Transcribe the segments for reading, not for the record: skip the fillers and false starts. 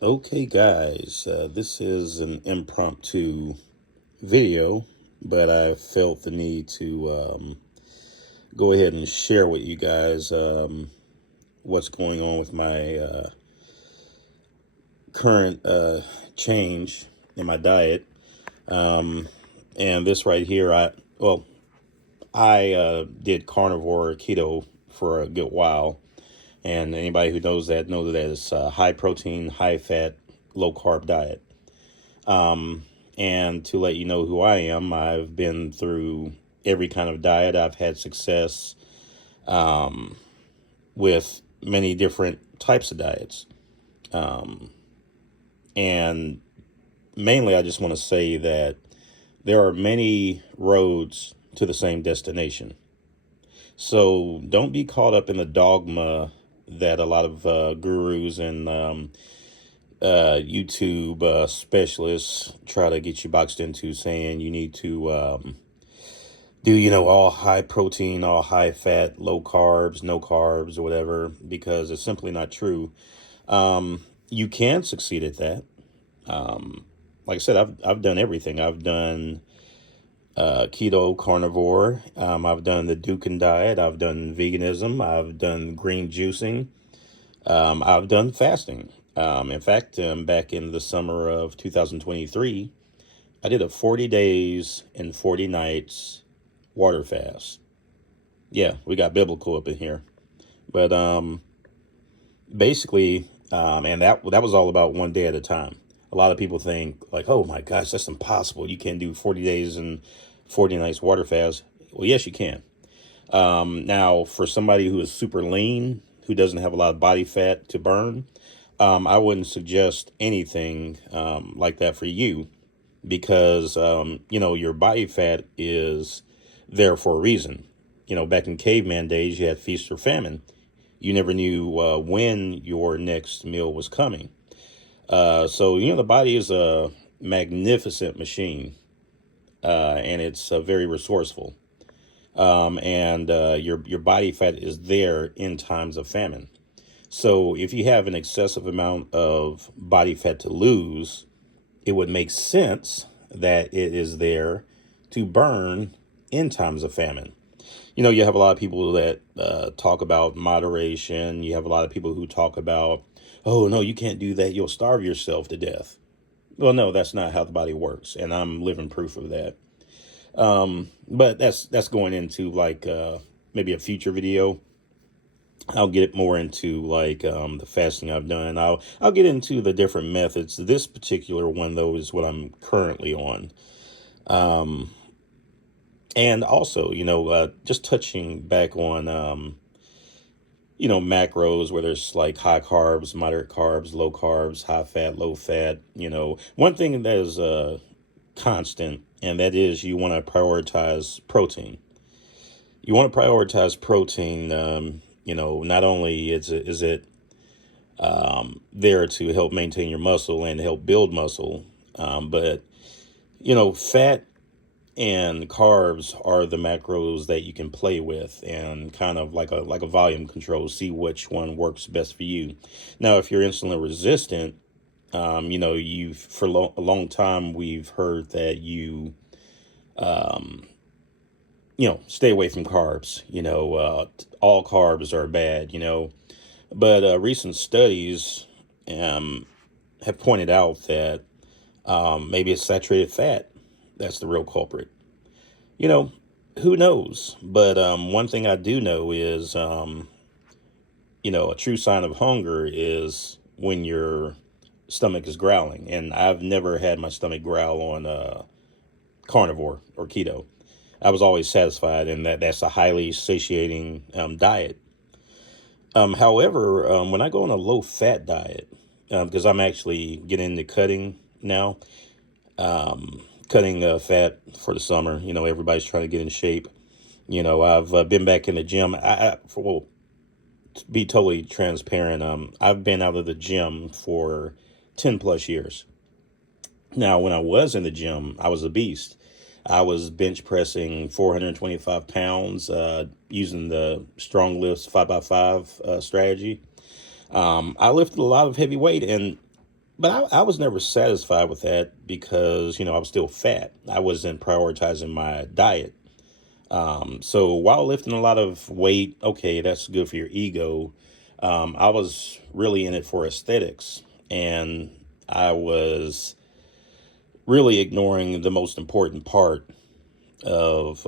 Okay, guys, this is an impromptu video, but I felt the need to go ahead and share with you guys what's going on with my current change in my diet. And this right here, I did carnivore keto for a good while, and anybody who knows that knows that it's a high protein, high fat, low carb diet. And to let you know who I am, I've been through every kind of diet. I've had success with many different types of diets. And mainly, I just want to say that there are many roads to the same destination. So don't be caught up in the dogma that a lot of gurus and YouTube specialists try to get you boxed into, saying you need to do, all high protein, all high fat, low carbs, no carbs, or whatever, because it's simply not true. You can succeed at that. Like I said, I've done everything. I've done keto, carnivore. I've done the Dukan diet. I've done veganism. I've done green juicing. I've done fasting. In fact, back in the summer of 2023, I did a 40 days and 40 nights water fast. Yeah, we got biblical up in here. But basically, and that was all about one day at a time. A lot of people think like, oh my gosh, that's impossible. You can't do 40 days and 40 nights water fast. Well, yes, you can. Now, for somebody who is super lean, who doesn't have a lot of body fat to burn, I wouldn't suggest anything like that for you because, your body fat is there for a reason. Back in caveman days, you had feast or famine. You never knew when your next meal was coming. So, the body is a magnificent machine, and it's very resourceful. And your body fat is there in times of famine. So if you have an excessive amount of body fat to lose, it would make sense that it is there to burn in times of famine. You have a lot of people that talk about moderation. You have a lot of people who talk about, oh, no, you can't do that. You'll starve yourself to death. Well, no, that's not how the body works. And I'm living proof of that. But that's going into like maybe a future video. I'll get more into like the fasting I've done. I'll get into the different methods. This particular one though is what I'm currently on. And also, just touching back on macros, whether it's like high carbs, moderate carbs, low carbs, high fat, low fat. One thing that is constant, and that is you want to prioritize protein. You want to prioritize protein. Not only is it there to help maintain your muscle and help build muscle, but fat and carbs are the macros that you can play with and kind of like a volume control. See which one works best for you. Now, if you're insulin resistant, you've for a long time we've heard that stay away from carbs. All carbs are bad. But recent studies have pointed out that maybe it's saturated fat that's the real culprit. You know, who knows? But one thing I do know is, a true sign of hunger is when your stomach is growling. And I've never had my stomach growl on carnivore or keto. I was always satisfied, and that's a highly satiating diet. However, when I go on a low fat diet, because I'm actually getting into cutting now, cutting fat for the summer. Everybody's trying to get in shape. I've been back in the gym. To be totally transparent, I've been out of the gym for 10 plus years. Now, when I was in the gym, I was a beast. I was bench pressing 425 pounds using the strong lifts 5x5 strategy. I lifted a lot of heavy weight, and But I was never satisfied with that because, I was still fat. I wasn't prioritizing my diet. So while lifting a lot of weight, okay, that's good for your ego. I was really in it for aesthetics, and I was really ignoring the most important part of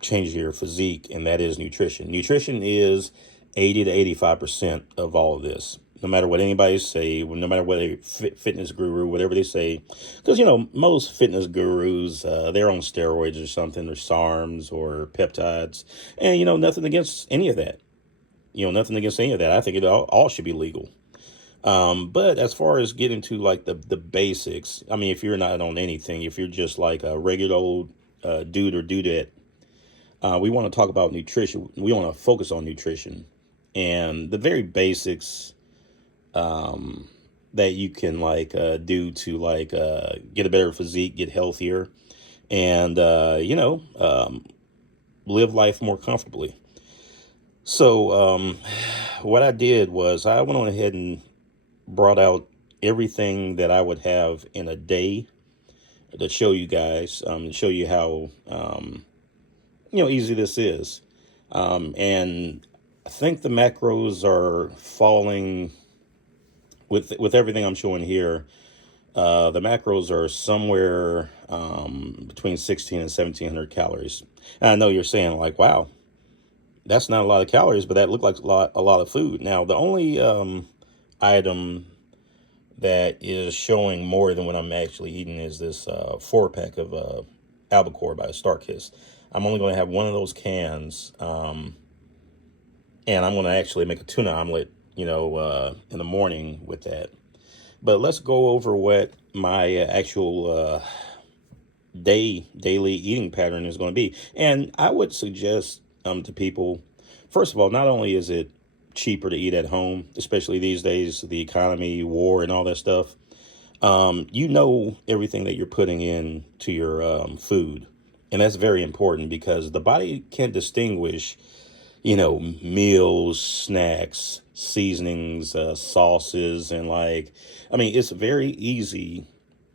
changing your physique, and that is nutrition. Nutrition is 80 to 85% of all of this. No matter what anybody say, no matter what a fitness guru, whatever they say, because most fitness gurus, they're on steroids or something, or SARMs or peptides, and nothing against any of that. Nothing against any of that. I think it all should be legal. But as far as getting to like the basics, I mean, if you're not on anything, if you're just like a regular old dude or dudette, we want to talk about nutrition. We want to focus on nutrition and the very basics that you can like do to like get a better physique, get healthier, and live life more comfortably. So what I did was I went on ahead and brought out everything that I would have in a day to show you guys, show you how easy this is. And I think the macros are falling with everything I'm showing here. The macros are somewhere between 16 and 1700 calories. And I know you're saying like, wow, that's not a lot of calories, but that looked like a lot of food. Now, the only item that is showing more than what I'm actually eating is this 4-pack of albacore by Starkist. I'm only going to have one of those cans, and I'm going to actually make a tuna omelet, in the morning with that. But let's go over what my actual daily eating pattern is going to be. And I would suggest to people, first of all, not only is it cheaper to eat at home, especially these days, the economy, war, and all that stuff. Everything that you're putting in to your food. And that's very important because the body can't distinguish, meals, snacks, seasonings, sauces, and it's very easy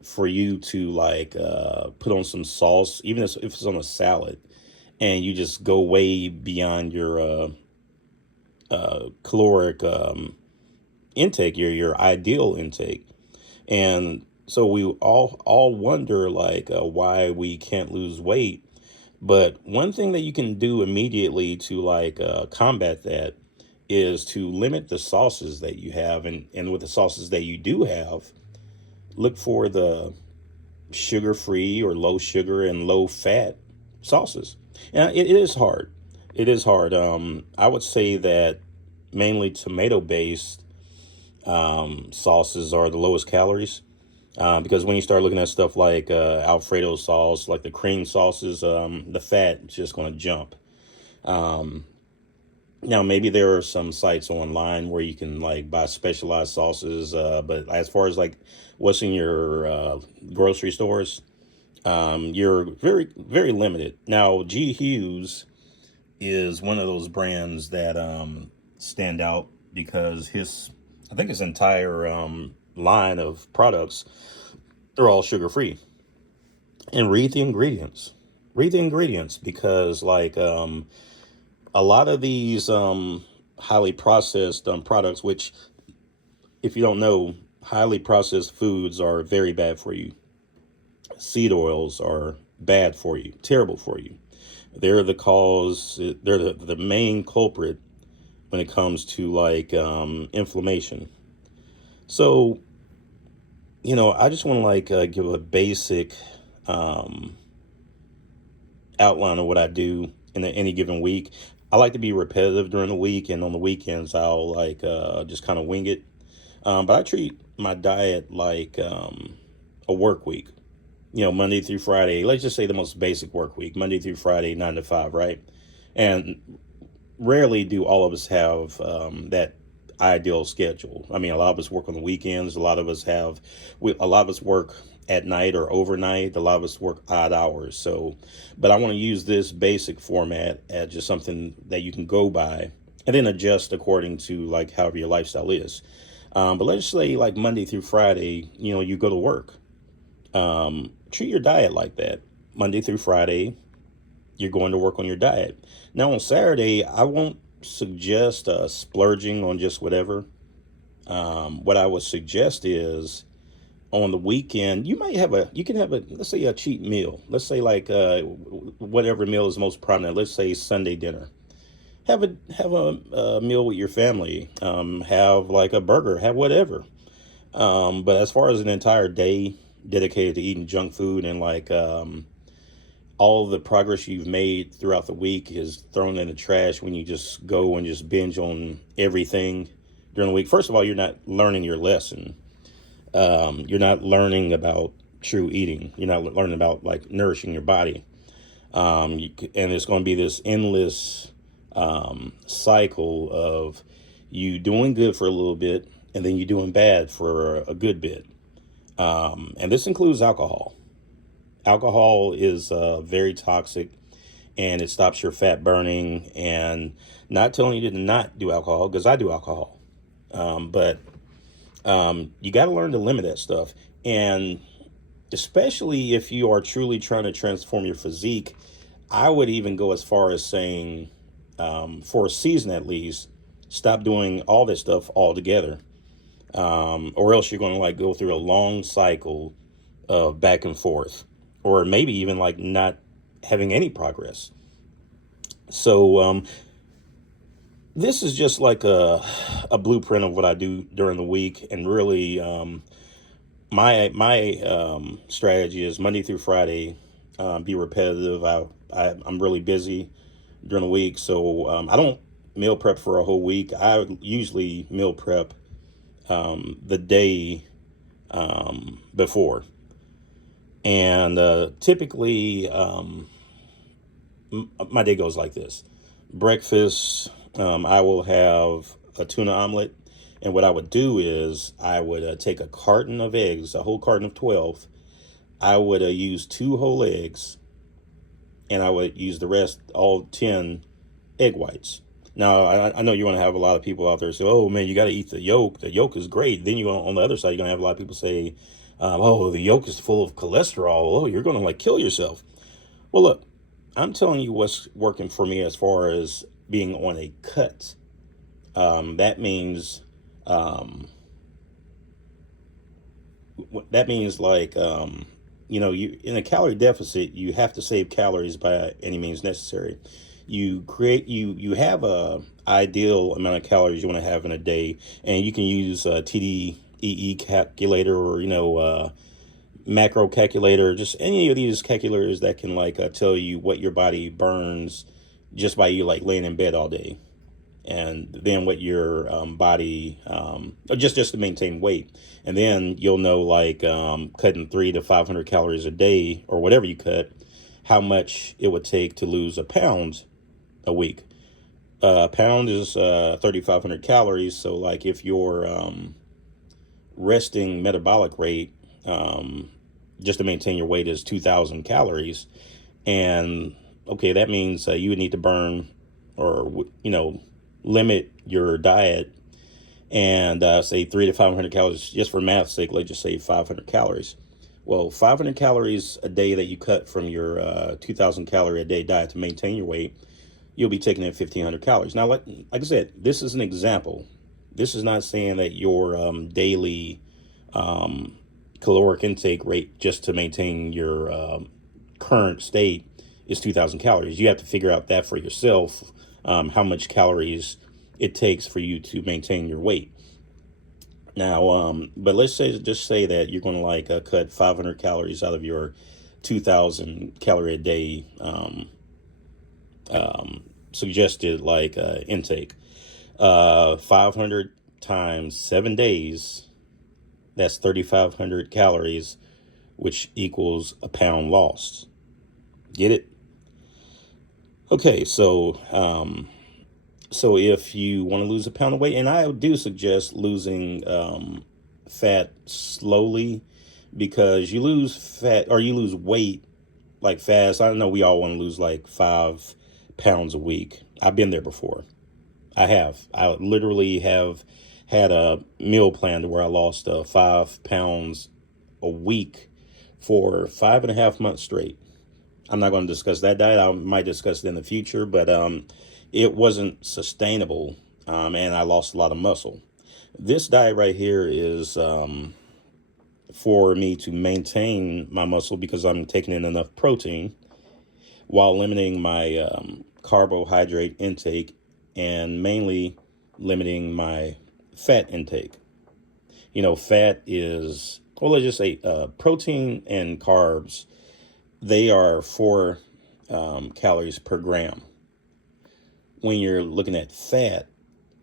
for you to put on some sauce, even if it's on a salad, and you just go way beyond your caloric intake, your ideal intake. And so we all wonder why we can't lose weight. But one thing that you can do immediately to combat that is to limit the sauces that you have, and with the sauces that you do have, look for the sugar free or low sugar and low fat sauces. And it is hard. It is hard. I would say that mainly tomato based sauces are the lowest calories. Because when you start looking at stuff like Alfredo sauce, like the cream sauces, the fat is just going to jump. Now, maybe there are some sites online where you can buy specialized sauces, but as far as what's in your grocery stores, you're very, very limited. Now, G. Hughes is one of those brands that stand out because I think his entire line of products, they're all sugar free. And read the ingredients. Read the ingredients because a lot of these highly processed products, which if you don't know, highly processed foods are very bad for you. Seed oils are bad for you, terrible for you. They're the cause, they're the main culprit when it comes to inflammation. So, I just want to give a basic outline of what I do in any given week. I like to be repetitive during the week, and on the weekends I'll just kind of wing it. But I treat my diet like a work week. Monday through Friday. Let's just say the most basic work week, Monday through Friday, 9 to 5, right? And rarely do all of us have that ideal schedule. I mean, a lot of us work on the weekends. A lot of us work at night or overnight. A lot of us work odd hours. So, but I want to use this basic format as just something that you can go by and then adjust according to however your lifestyle is. But let's say like Monday through Friday, you go to work. Treat your diet like that. Monday through Friday, you're going to work on your diet. Now on Saturday, I won't suggest splurging on just whatever. What I would suggest is on the weekend, you can have a, let's say a cheat meal. Let's say like whatever meal is most prominent. Let's say Sunday dinner. Have a meal with your family. Have like a burger. Have whatever. But as far as an entire day dedicated to eating junk food and like all the progress you've made throughout the week is thrown in the trash when you just go and just binge on everything during the week. First of all, you're not learning your lesson. You're not learning about true eating. You're not learning about like nourishing your body. And it's going to be this endless cycle of you doing good for a little bit and then you doing bad for a good bit. And this includes alcohol. Alcohol is very toxic and it stops your fat burning. And not telling you to not do alcohol, because I do alcohol. But you got to learn to limit that stuff. And especially if you are truly trying to transform your physique, I would even go as far as saying, for a season at least, stop doing all this stuff altogether. Or else you're going to like go through a long cycle of back and forth, or maybe even like not having any progress. So this is just like a blueprint of what I do during the week, and really my strategy is Monday through Friday, be repetitive. I'm really busy during the week, so I don't meal prep for a whole week. I usually meal prep the day before, and typically my day goes like this: breakfast, I will have a tuna omelet. And what I would do is I would take a carton of eggs, a whole carton of 12. I would use 2 whole eggs, and I would use the rest, all 10 egg whites. Now, I know you want to have a lot of people out there say, oh, man, you got to eat the yolk. The yolk is great. Then on the other side, you're going to have a lot of people say, oh, the yolk is full of cholesterol. Oh, you're going to like kill yourself. Well, look, I'm telling you what's working for me as far as being on a cut. That means like you in a calorie deficit, you have to save calories by any means necessary. You have a ideal amount of calories you want to have in a day, and you can use a TDEE calculator, or macro calculator, just any of these calculators that can like tell you what your body burns just by you like laying in bed all day, and then what your body just to maintain weight. And then you'll know like cutting 300 to 500 calories a day or whatever you cut, how much it would take to lose a pound a week. A pound is 3,500 calories. So like if your resting metabolic rate just to maintain your weight is 2,000 calories, and okay, that means you would need to burn, or limit your diet, and say 300 to 500 calories, just for math's sake. Let's just say 500 calories. Well, 500 calories a day that you cut from your 2,000 calorie a day diet to maintain your weight, you'll be taking in 1,500 calories. Now, like I said, this is an example. This is not saying that your daily caloric intake rate just to maintain your current state is 2,000 calories. You have to figure out that for yourself, how much calories it takes for you to maintain your weight. Now, but let's just say that you're going to like cut 500 calories out of your 2,000 calorie a day suggested like intake. 500 times 7 days, that's 3,500 calories, which equals a pound lost. Get it? Okay, so if you want to lose a pound of weight, and I do suggest losing fat slowly, because you lose fat or you lose weight like fast. I don't know, we all want to lose like 5 pounds a week. I've been there before. I literally have had a meal plan to where I lost 5 pounds a week for 5.5 months straight. I'm not going to discuss that diet. I might discuss it in the future, but it wasn't sustainable, and I lost a lot of muscle. This diet right here is for me to maintain my muscle because I'm taking in enough protein while limiting my carbohydrate intake and mainly limiting my fat intake. You know, fat is, well, let's just say protein and carbs, they are 4 calories per gram. When you're looking at fat,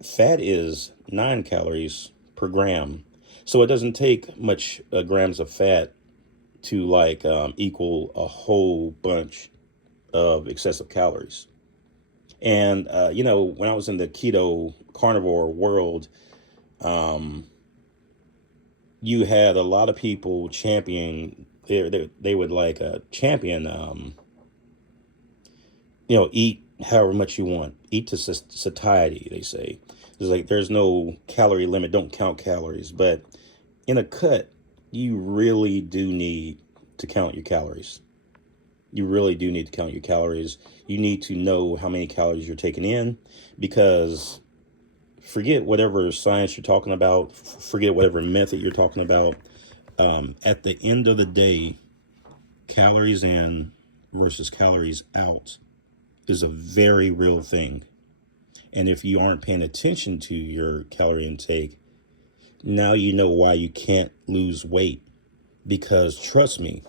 fat is 9 calories per gram. So it doesn't take much grams of fat to like equal a whole bunch of excessive calories. And, you know, when I was in the keto carnivore world, you had a lot of people champion, they would like champion, you know, eat however much you want, eat to satiety, they say. It's like there's no calorie limit, don't count calories. But in a cut, you really do need to count your calories. You really do need to count your calories. You need to know how many calories you're taking in, because forget whatever science you're talking about, forget whatever method you're talking about. At the end of the day, calories in versus calories out is a very real thing. And if you aren't paying attention to your calorie intake, now you know why you can't lose weight. Because trust me,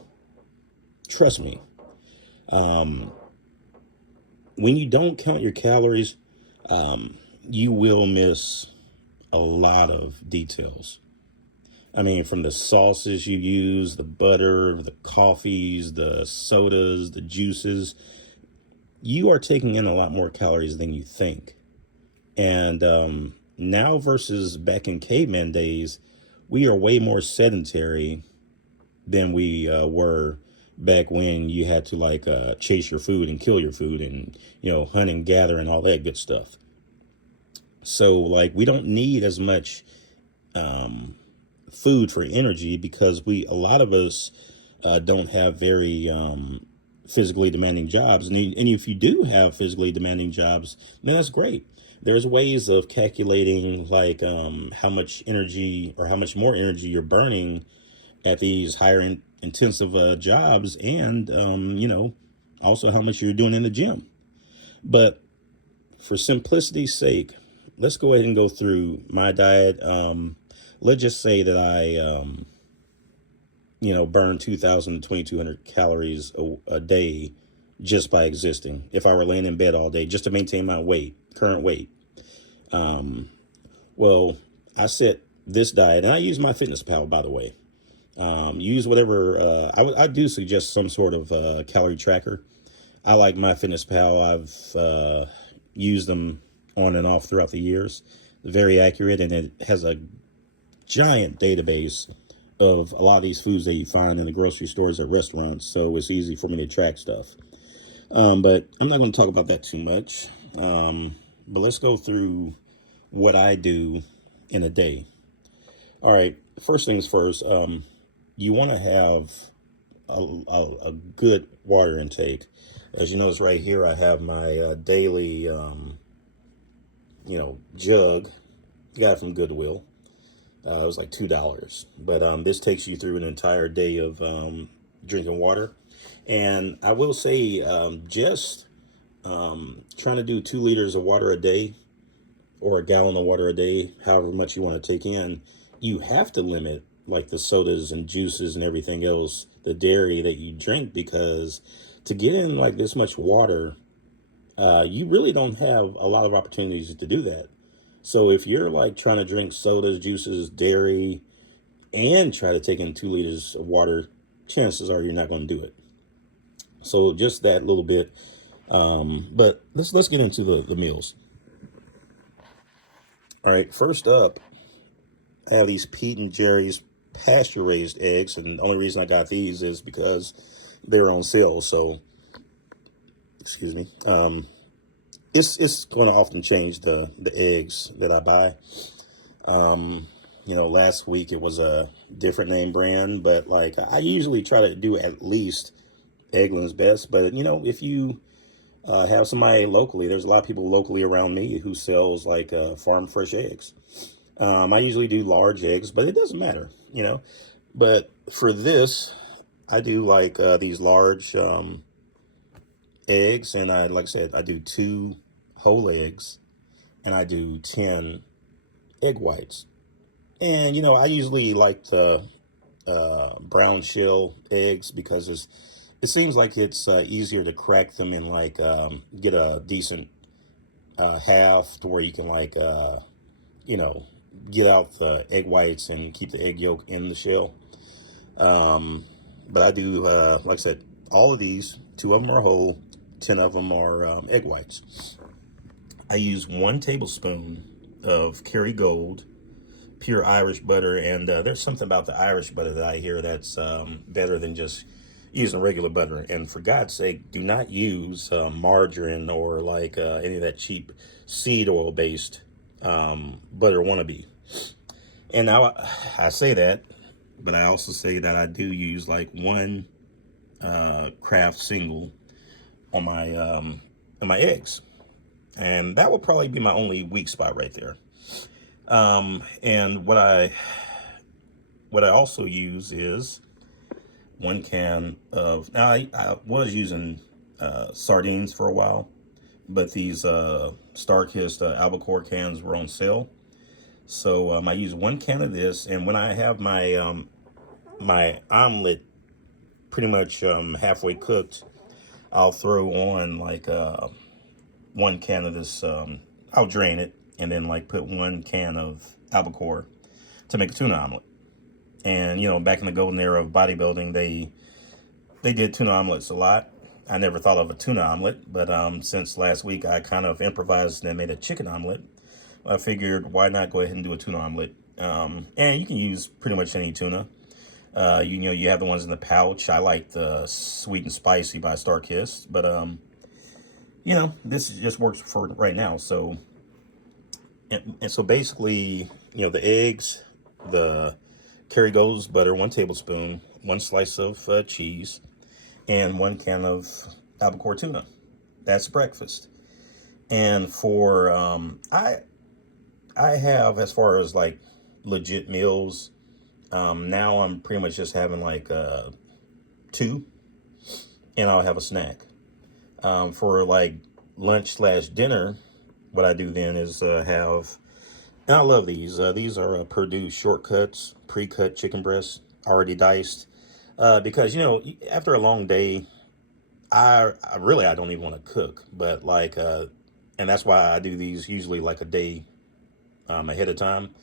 when you don't count your calories, you will miss a lot of details. I mean, from the sauces you use, the butter, the coffees, the sodas, the juices, you are taking in a lot more calories than you think. And now versus back in caveman days, we are way more sedentary than we were back when you had to like chase your food and kill your food and, you know, hunt and gather and all that good stuff. So like we don't need as much food for energy because a lot of us don't have very physically demanding jobs. And if you do have physically demanding jobs, then that's great. There's ways of calculating like how much energy or how much more energy you're burning at these higher intensive jobs, and you know, also how much you're doing in the gym. But for simplicity's sake, let's go ahead and go through my diet. Let's just say that I you know, burn 2,000 to 2,200 calories a day just by existing. If I were laying in bed all day just to maintain my current weight. Well, I set this diet, and I use my Fitness Pal, by the way. Use whatever, I do suggest some sort of calorie tracker. I like my Fitness Pal. I've used them on and off throughout the years. Very accurate, and it has a giant database of a lot of these foods that you find in the grocery stores at restaurants, so it's easy for me to track stuff. But I'm not going to talk about that too much. But let's go through what I do in a day. All right, first things first, you want to have a good water intake. As you notice right here, I have my daily, you know, jug. Got it from Goodwill. It was like $2, but this takes you through an entire day of drinking water. And I will say, just trying to do 2 liters of water a day or a gallon of water a day, however much you want to take in, you have to limit like the sodas and juices and everything else, the dairy that you drink, because to get in like this much water, you really don't have a lot of opportunities to do that. So if you're like trying to drink sodas, juices, dairy, and try to take in 2 liters of water, chances are you're not going to do it. So just that little bit. But let's get into the meals. All right, first up, I have these Pete and Jerry's pasture raised eggs, and the only reason I got these is because they were on sale. So, excuse me. It's going to often change the eggs that I buy. You know, last week it was a different name brand, but like I usually try to do at least Eggland's Best. But you know, if you have somebody locally, there's a lot of people locally around me who sells like farm fresh eggs. I usually do large eggs, but it doesn't matter, you know. But for this, I do like these large eggs, and like I said, I do 2 whole eggs, and I do 10 egg whites. And you know, I usually like the brown shell eggs because it seems like it's easier to crack them and like get a decent half to where you can like you know, get out the egg whites and keep the egg yolk in the shell. But I do like I said, all of these, 2 of them are whole, 10 of them are egg whites. I use 1 tablespoon of Kerrygold pure Irish butter, and there's something about the Irish butter that I hear that's better than just using regular butter. And for God's sake, do not use margarine or like any of that cheap seed oil based butter wannabe. And now I say that, but I also say that I do use like 1 Kraft single on my eggs, and that will probably be my only weak spot right there. And what I also use is 1 can of, now I was using sardines for a while, but these Star-Kissed albacore cans were on sale. So I use 1 can of this, and when I have my my omelet pretty much halfway cooked, I'll throw on like 1 can of this. I'll drain it and then like put 1 can of albacore to make a tuna omelet. And you know, back in the golden era of bodybuilding, they did tuna omelets a lot. I never thought of a tuna omelet, but since last week I kind of improvised and made a chicken omelet. I figured why not go ahead and do a tuna omelet. And you can use pretty much any tuna. You know, you have the ones in the pouch. I like the sweet and spicy by Star-Kissed, but you know, this just works for right now. So and so basically, you know, the eggs, the Kerrygold's butter, 1 tablespoon, 1 slice of cheese, and 1 can of albacore tuna. That's breakfast. And for I have, as far as like legit meals, now I'm pretty much just having like 2, and I'll have a snack. For like lunch / dinner, what I do then is have, and I love these. These are Purdue Shortcuts pre-cut chicken breasts, already diced. Because you know, after a long day, I really I don't even want to cook, but like and that's why I do these usually like a day ahead of time,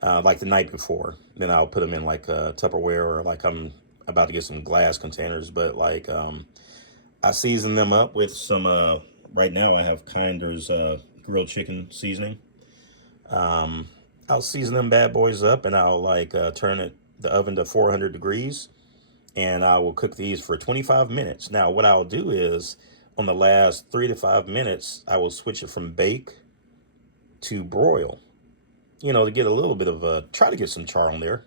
like the night before. Then I'll put them in like a Tupperware, or like I'm about to get some glass containers. But like I season them up with some right now I have Kinder's grilled chicken seasoning. I'll season them bad boys up, and I'll like turn the oven to 400 degrees, and I will cook these for 25 minutes. Now what I'll do is on the last 3 to 5 minutes, I will switch it from bake to broil, you know, to get a little bit of try to get some char on there.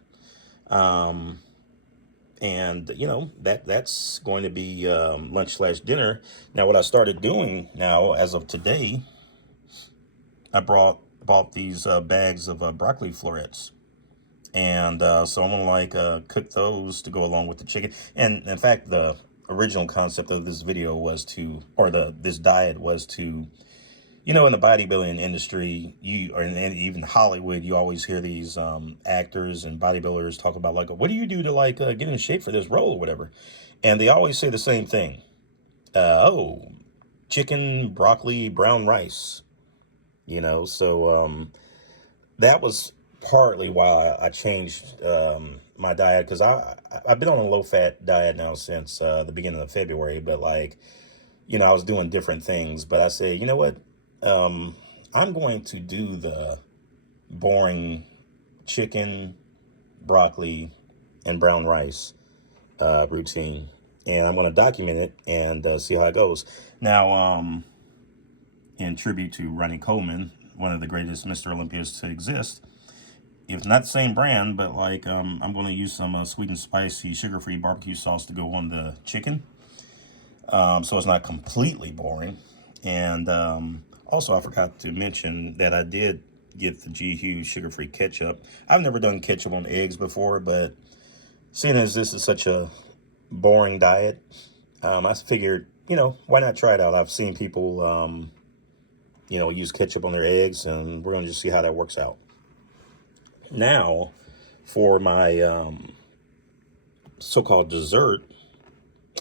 And you know, that's going to be lunch / dinner. Now what I started doing now, as of today, I bought these bags of broccoli florets, and so I'm gonna like cook those to go along with the chicken. And in fact, the original concept of this video was to, or this diet was to, you know, in the bodybuilding industry, or even Hollywood, you always hear these actors and bodybuilders talk about like, what do you do to like get in shape for this role or whatever, and they always say the same thing. Oh, chicken, broccoli, brown rice. You know, so that was partly why I changed my diet, because I've been on a low-fat diet now since the beginning of February. But like, you know, I was doing different things. But I say, you know what? I'm going to do the boring chicken, broccoli, and brown rice routine, and I'm going to document it and see how it goes. Now, in tribute to Ronnie Coleman, one of the greatest Mr. Olympias to exist, It's not the same brand, but like I'm going to use some sweet and spicy sugar-free barbecue sauce to go on the chicken, so it's not completely boring. And also, I forgot to mention that I did get the G Hughes sugar-free ketchup. I've never done ketchup on eggs before, but seeing as this is such a boring diet, I figured, why not try it out? I've seen people, use ketchup on their eggs, and we're going to just see how that works out. Now, for my so-called dessert,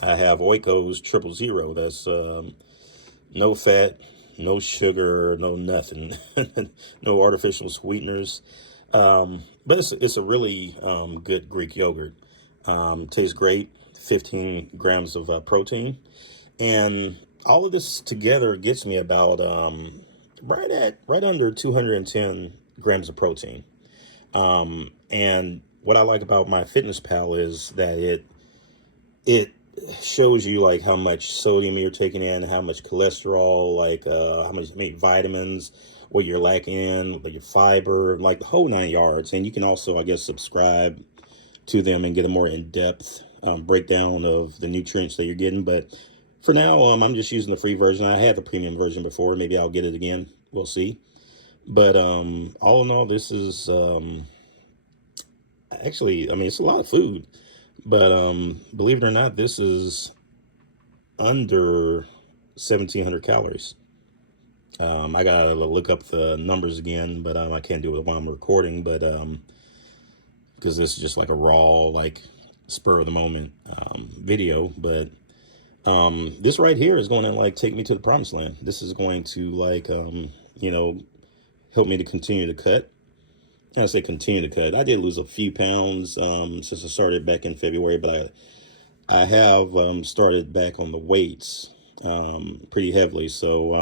I have Oiko's Triple Zero. That's no fat, no sugar, no nothing, no artificial sweeteners. But it's a really good Greek yogurt. Tastes great. 15 grams of protein, and all of this together gets me about right under 210 grams of protein. And what I like about my Fitness Pal is that it shows you like how much sodium you're taking in, how much cholesterol, like how much vitamins, what you're lacking in, like your fiber, like the whole 9 yards. And you can also, I guess, subscribe to them and get a more in-depth breakdown of the nutrients that you're getting. But for now, I'm just using the free version. I had the premium version before. Maybe I'll get it again. We'll see. But all in all, this is actually, it's a lot of food. But believe it or not, this is under 1,700 calories. I gotta look up the numbers again, but I can't do it while I'm recording. But because this is just like a raw, like spur of the moment video. But this right here is going to like take me to the promised land. This is going to like help me to continue to cut. And I say continue to cut. I did lose a few pounds since I started back in February, but I have started back on the weights pretty heavily. So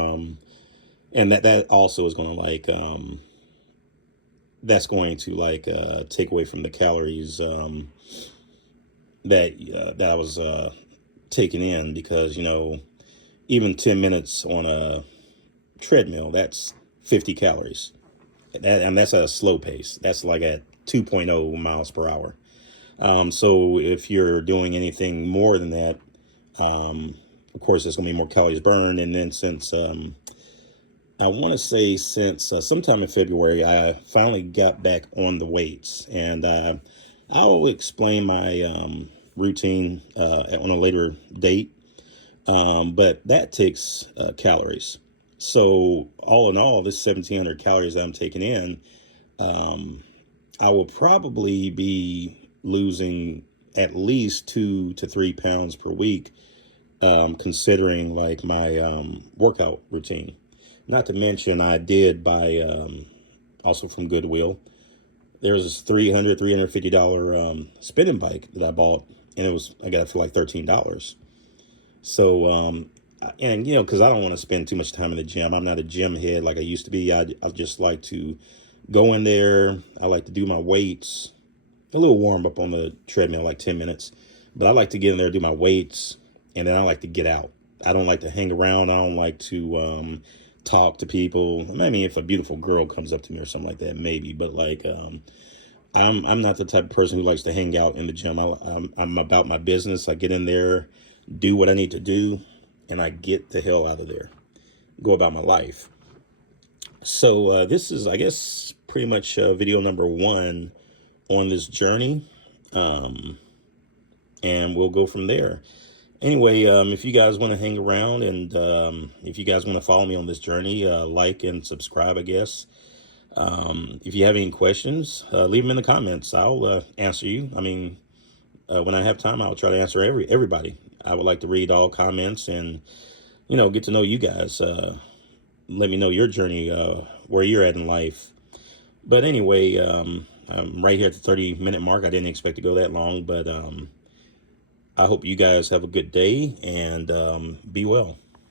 and that also is going to like that's going to like take away from the calories that I was taking in, because even 10 minutes on a treadmill, that's 50 calories. And that's at a slow pace. That's like at 2.0 miles per hour. So if you're doing anything more than that, of course, there's going to be more calories burned. And then since I want to say since sometime in February, I finally got back on the weights. And I'll explain my routine on a later date. But that takes calories. So all in all, this 1,700 calories that I'm taking in, I will probably be losing at least 2 to 3 pounds per week, considering like my workout routine. Not to mention, I did buy also from Goodwill. There's this $350 spinning bike that I bought, and I got it for like $13. So and because I don't want to spend too much time in the gym. I'm not a gym head like I used to be. I just like to go in there. I like to do my weights, a little warm up on the treadmill, like 10 minutes. But I like to get in there, do my weights, and then I like to get out. I don't like to hang around. I don't like to talk to people. I mean, if a beautiful girl comes up to me or something like that, maybe. But like, I'm not the type of person who likes to hang out in the gym. I'm about my business. I get in there, do what I need to do, and I get the hell out of there, go about my life. So this is, I guess, pretty much video number 1 on this journey, and we'll go from there. Anyway, if you guys want to hang around, and if you guys want to follow me on this journey, like and subscribe, I guess. If you have any questions, leave them in the comments. I'll answer you. I mean, when I have time, I'll try to answer everybody. I would like to read all comments and, get to know you guys. Let me know your journey, where you're at in life. But anyway, I'm right here at the 30-minute mark. I didn't expect to go that long, but I hope you guys have a good day, and be well.